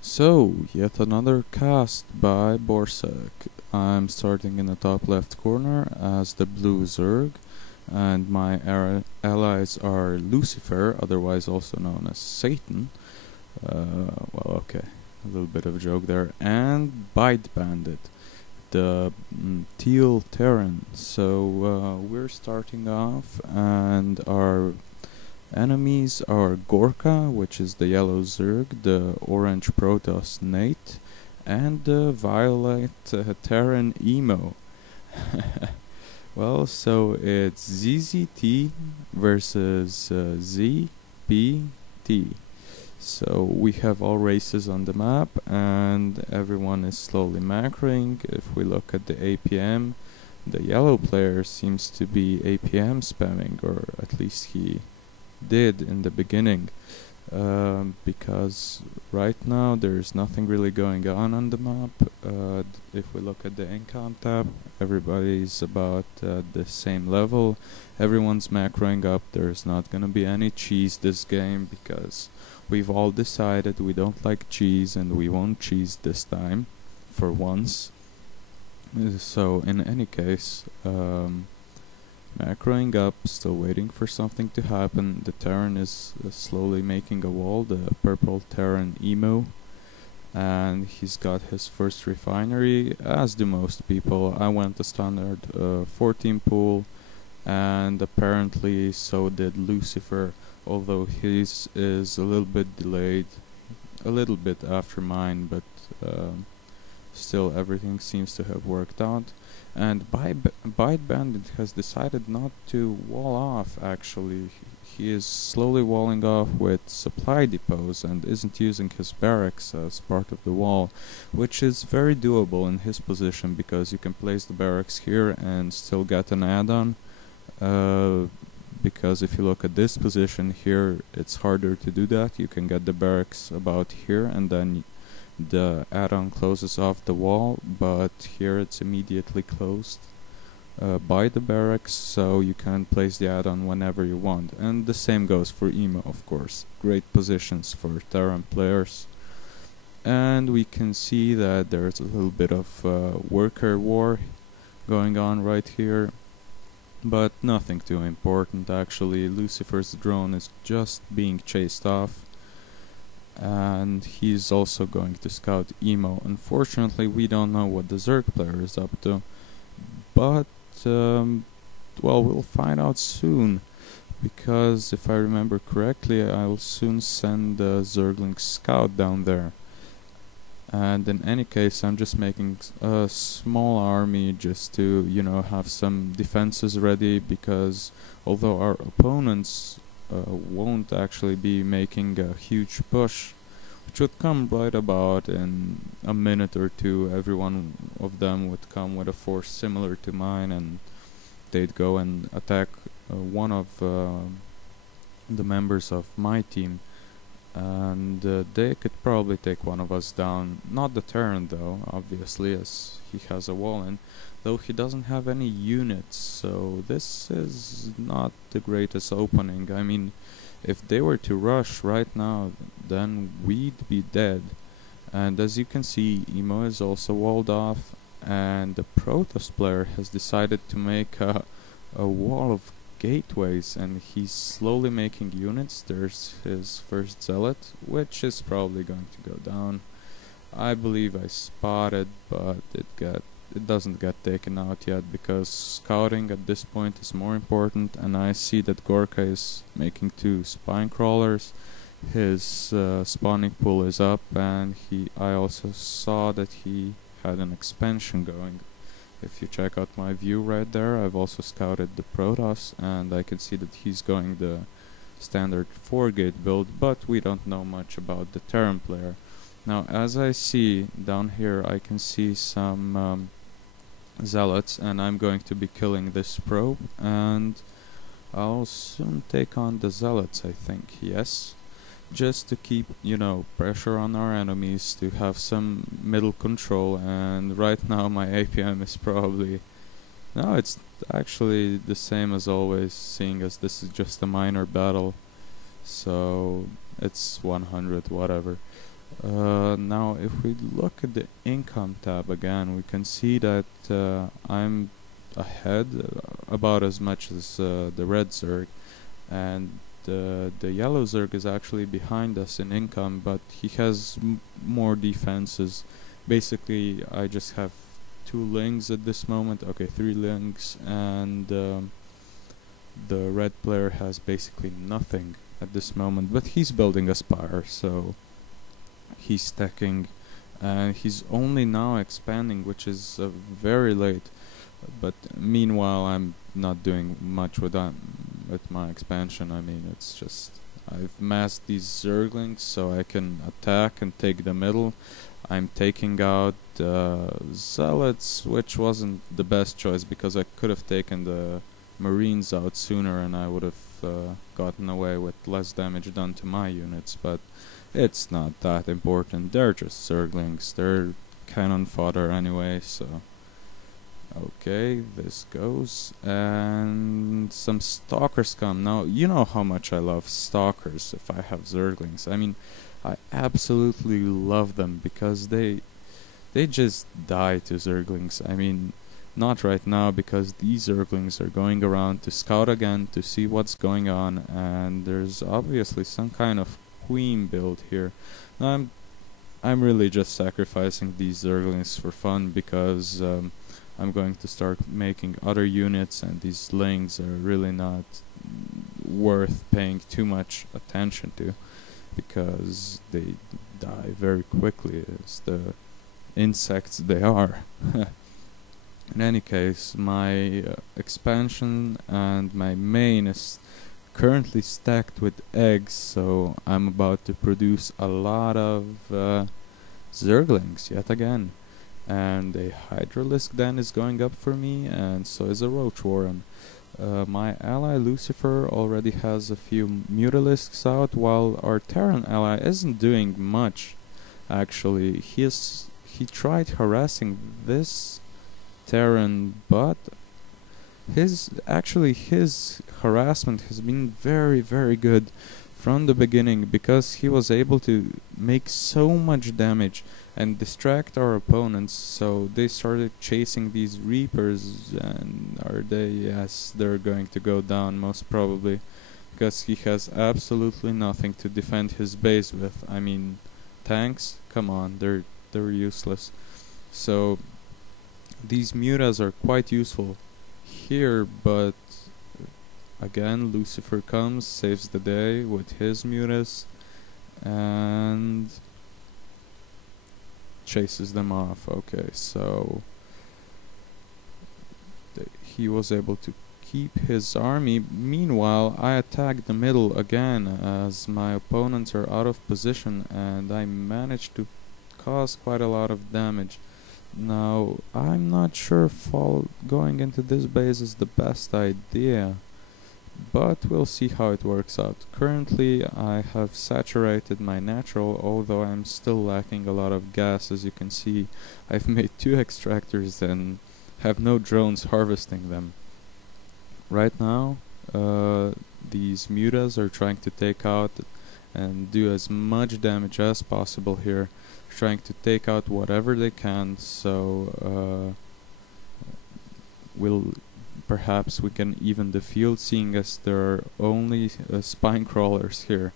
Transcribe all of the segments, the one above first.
So, yet another cast by Borsek. I'm starting in the top left corner as the blue Zerg, and my allies are Lucifer, otherwise also known as Satan. Okay, a little bit of a joke there, and Bite Bandit, the teal Terran. So, we're starting off, and our enemies are Gorka, which is the yellow Zerg, the orange Protoss Nate, and the violet Terran Emo. Well, so it's ZZT versus ZPT. So we have all races on the map, and everyone is slowly macroing. If we look at the APM, the yellow player seems to be APM spamming, or at least he did in the beginning, because right now there's nothing really going on the map. If we look at the encount tab, everybody's about the same level. Everyone's macroing up. There's not gonna be any cheese this game because we've all decided we don't like cheese and we won't cheese this time for once. So in any case, macroing up, still waiting for something to happen. The Terran is slowly making a wall, the purple Terran Emo, and he's got his first refinery, as do most people. I went a standard 14 pool, and apparently so did Lucifer, although his is a little bit delayed, a little bit after mine, but still everything seems to have worked out. And Bite Bandit has decided not to wall off, actually. He is slowly walling off with supply depots and isn't using his barracks as part of the wall, which is very doable in his position because you can place the barracks here and still get an add-on. Because if you look at this position here, it's harder to do that. You can get the barracks about here and then the add-on closes off the wall, but here it's immediately closed by the barracks, so you can place the add-on whenever you want. And the same goes for Emo, of course. Great positions for Terran players. And we can see that there's a little bit of worker war going on right here, but nothing too important actually. Lucifer's drone is just being chased off, and he's also going to scout Emo. Unfortunately, we don't know what the Zerg player is up to, but well, we'll find out soon, because if I remember correctly, I'll soon send the Zergling scout down there. And in any case, I'm just making a small army just to, you know, have some defenses ready, because although our opponents won't actually be making a huge push, which would come right about in a minute or two. Every one of them would come with a force similar to mine, and they'd go and attack one of the members of my team, and they could probably take one of us down. Not the Terran though, obviously, as he has a wall in, though he doesn't have any units, so this is not the greatest opening. I mean, if they were to rush right now, then we'd be dead. And as you can see, Emo is also walled off, and the Protoss player has decided to make a wall of gateways, and he's slowly making units. There's his first zealot, which is probably going to go down. I believe I spotted, but it doesn't get taken out yet, because scouting at this point is more important. And I see that Gorka is making 2 spine crawlers. His spawning pool is up, and I also saw that he had an expansion going. If you check out my view right there, I've also scouted the Protoss, and I can see that he's going the standard 4-gate build, but we don't know much about the Terran player. Now, as I see down here, I can see some zealots, and I'm going to be killing this probe, and I'll soon take on the zealots, I think, yes. Just to keep, you know, pressure on our enemies, to have some middle control. And right now my APM is probably... No, it's actually the same as always, seeing as this is just a minor battle. So it's 100, whatever. Now, if we look at the income tab again, we can see that I'm ahead about as much as the red Zerg, and the yellow Zerg is actually behind us in income, but he has more defenses. Basically, I just have 2 lings at this moment. Okay, 3 lings, and the red player has basically nothing at this moment, but he's building a spire, so he's stacking, and he's only now expanding, which is very late. But meanwhile, I'm not doing much with my expansion. I mean, it's just I've massed these Zerglings so I can attack and take the middle. I'm taking out Zealots, which wasn't the best choice because I could have taken the Marines out sooner and I would have gotten away with less damage done to my units, but it's not that important. They're just Zerglings. They're cannon fodder anyway, so... Okay, this goes, and some stalkers come. Now, you know how much I love stalkers if I have Zerglings. I mean, I absolutely love them because they just die to Zerglings. I mean, not right now because these Zerglings are going around to scout again to see what's going on, and there's obviously some kind of queen build here. Now, I'm really just sacrificing these Zerglings for fun because I'm going to start making other units, and these lings are really not worth paying too much attention to because they die very quickly as the insects they are. In any case, my expansion and my main is currently stacked with eggs, so I'm about to produce a lot of Zerglings yet again. And a Hydralisk then is going up for me, and so is a Roach Warren. My ally Lucifer already has a few Mutalisks out, while our Terran ally isn't doing much. Actually, he tried harassing this Terran, but his harassment has been very, very good from the beginning because he was able to make so much damage and distract our opponents, so they started chasing these Reapers, and yes, they're going to go down most probably because he has absolutely nothing to defend his base with. I mean, tanks, come on, they're useless. So these mutas are quite useful here, but again, Lucifer comes, saves the day with his mutas, and chases them off. Okay, so he was able to keep his army. Meanwhile, I attacked the middle again as my opponents are out of position, and I managed to cause quite a lot of damage. Now, I'm not sure if going into this base is the best idea, but we'll see how it works out. Currently, I have saturated my natural, although I'm still lacking a lot of gas. As you can see, I've made 2 extractors and have no drones harvesting them. Right now, these mutas are trying to take out and do as much damage as possible here, trying to take out whatever they can, so perhaps we can even the field, seeing as there are only spine crawlers here.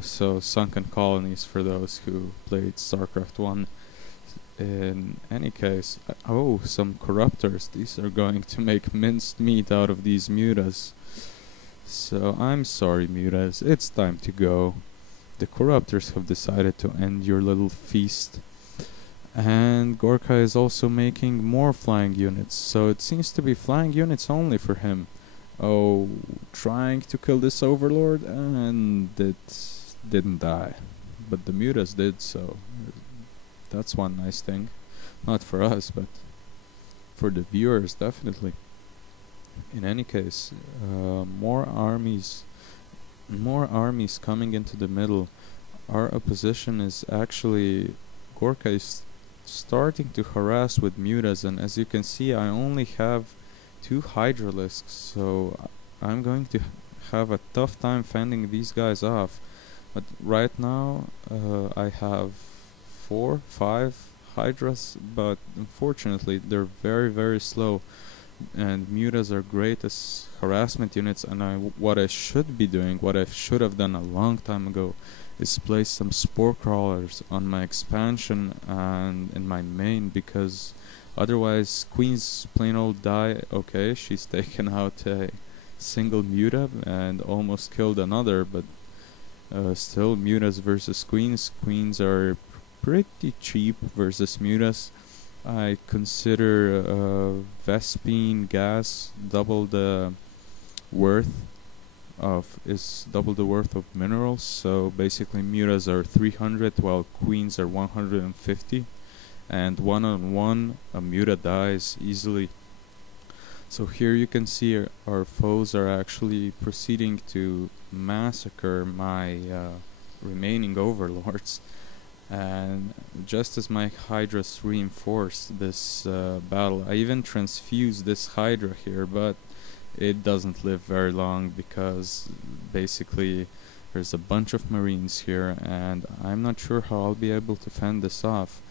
So sunken colonies for those who played StarCraft 1. In any case, oh, some corruptors. These are going to make minced meat out of these mutas. So I'm sorry, mutas, it's time to go. The corruptors have decided to end your little feast. And Gorka is also making more flying units, so it seems to be flying units only for him. Oh, trying to kill this overlord, and it didn't die. But the mutas did, so that's one nice thing. Not for us, but for the viewers, definitely. In any case, more armies coming into the middle. Our opposition is actually... Gorka is starting to harass with mutas, and as you can see, I only have 2 Hydralisks, so I'm going to have a tough time fending these guys off. But right now, I have 5 hydras, but unfortunately they're very very slow. And mutas are great as harassment units, and what I should be doing, what I should have done a long time ago, is place some spore crawlers on my expansion and in my main, because otherwise queen's plain old die. Okay, she's taken out a single muta and almost killed another, but still mutas versus queens. Queens are pretty cheap versus mutas. I consider Vespine gas double the worth of minerals. So basically mutas are 300 while queens are 150, and one on one a muta dies easily. So here you can see our foes are actually proceeding to massacre my remaining overlords. And just as my hydras reinforce this battle, I even transfuse this hydra here, but it doesn't live very long because basically there's a bunch of marines here and I'm not sure how I'll be able to fend this off.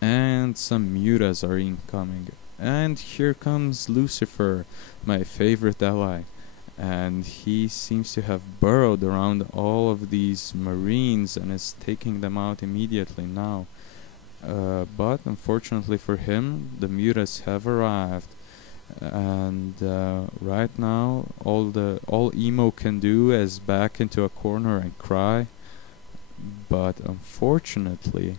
And some mutas are incoming. And here comes Lucifer, my favorite ally. And he seems to have burrowed around all of these marines and is taking them out immediately now. But unfortunately for him, the mutas have arrived, and right now all Emo can do is back into a corner and cry. But unfortunately,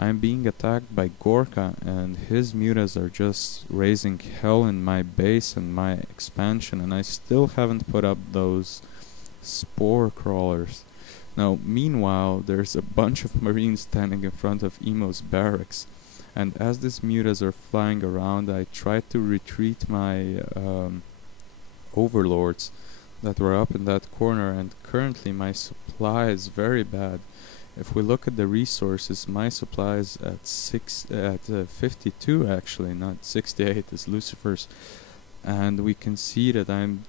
I'm being attacked by Gorka, and his mutas are just raising hell in my base and my expansion, and I still haven't put up those spore crawlers. Now, meanwhile, there's a bunch of marines standing in front of Emo's barracks, and as these mutas are flying around, I try to retreat my overlords that were up in that corner, and currently my supply is very bad. If we look at the resources, my supply is at 52 actually, not 68 as Lucifer's, and we can see that I'm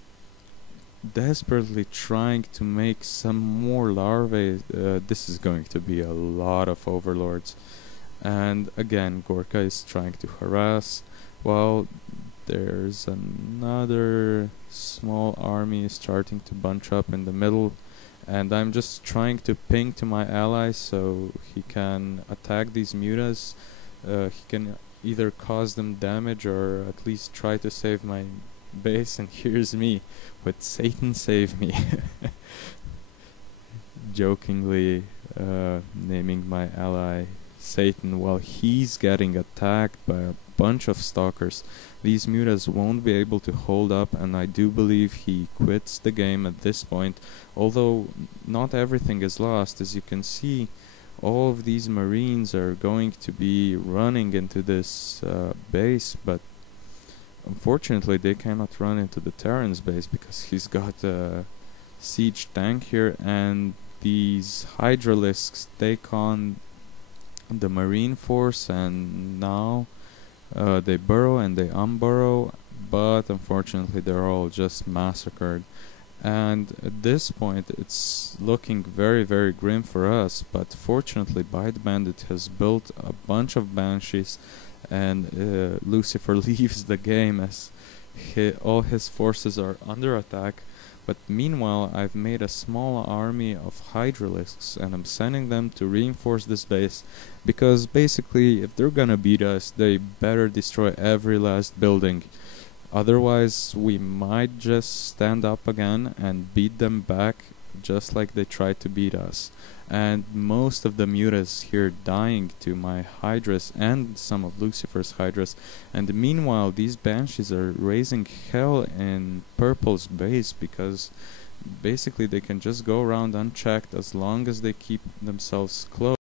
desperately trying to make some more larvae. This is going to be a lot of overlords, and again Gorka is trying to harass, while there's another small army starting to bunch up in the middle. And I'm just trying to ping to my ally so he can attack these mutas. He can either cause them damage or at least try to save my base. And here's me with Satan save me. Jokingly naming my ally Satan while he's getting attacked by a bunch of stalkers. These mutas won't be able to hold up, and I do believe he quits the game at this point, although not everything is lost. As you can see, all of these marines are going to be running into this base, but unfortunately they cannot run into the Terran's base because he's got a siege tank here, and these hydralisks take on the marine force, and now they burrow and they unburrow, but unfortunately they're all just massacred. And at this point it's looking very very grim for us, but fortunately Bite Bandit has built a bunch of banshees, and Lucifer leaves the game as all his forces are under attack. But meanwhile I've made a small army of hydralisks and I'm sending them to reinforce this base, because basically if they're gonna beat us they better destroy every last building. Otherwise we might just stand up again and beat them back just like they tried to beat us. And most of the mutas here dying to my hydras and some of Lucifer's hydras, and meanwhile these banshees are raising hell in Purple's base, because basically they can just go around unchecked as long as they keep themselves close.